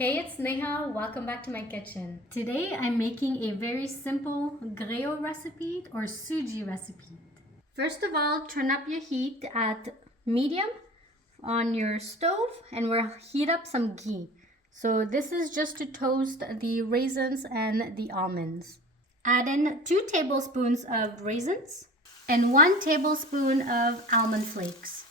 Hey, it's Neha. Welcome back to my kitchen. Today I'm making a very simple Greo recipe or Suji recipe. First of all, turn up your heat at medium on your stove and we'll heat up some ghee. So this is just to toast the raisins and the almonds. Add in 2 tablespoons of raisins and 1 tablespoon of almond flakes.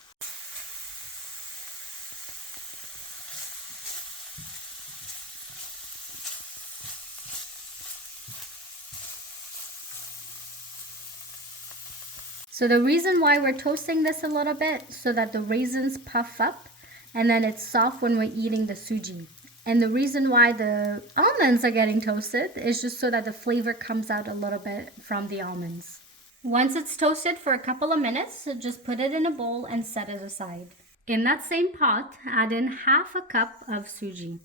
So the reason why we're toasting this a little bit so that the raisins puff up and then it's soft when we're eating the Suji. And the reason why the almonds are getting toasted is just so that the flavor comes out a little bit from the almonds. Once it's toasted for a couple of minutes, just put it in a bowl and set it aside. In that same pot, add in half a cup of Suji.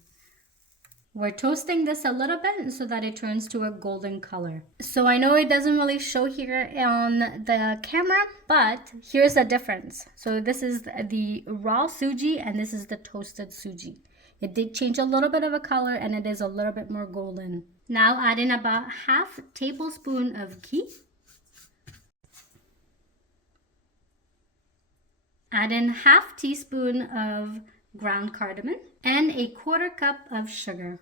We're toasting this a little bit so that it turns to a golden color. So I know it doesn't really show here on the camera, but here's the difference. So this is the raw Suji and this is the toasted Suji. It did change a little bit of a color and it is a little bit more golden. Now add in about half tablespoon of ghee. Add in half teaspoon of ground cardamom and a 1/4 cup of sugar.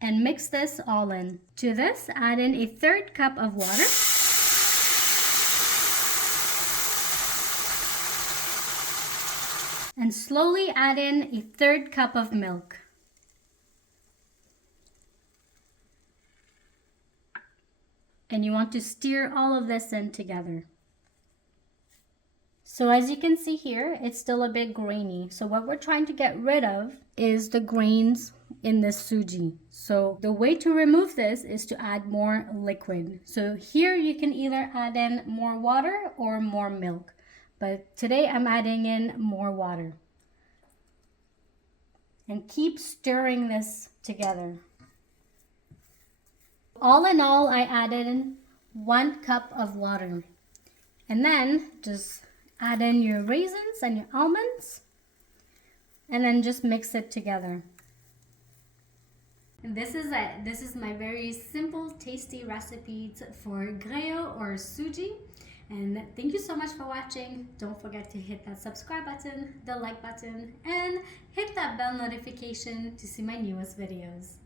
And mix this all in. To this, add in a 1/3 cup of water. And slowly add in a 1/3 cup of milk. And you want to stir all of this in together. So as you can see here, it's still a bit grainy. So what we're trying to get rid of is the grains in this Suji. So the way to remove this is to add more liquid. So here you can either add in more water or more milk. But today I'm adding in more water. And keep stirring this together. All in all, I added in 1 cup of water. And then just add in your raisins and your almonds and then just mix it together. And this is it. This is my very simple, tasty recipe for Greo or Suji. And thank you so much for watching. Don't forget to hit that subscribe button, the like button, and hit that bell notification to see my newest videos.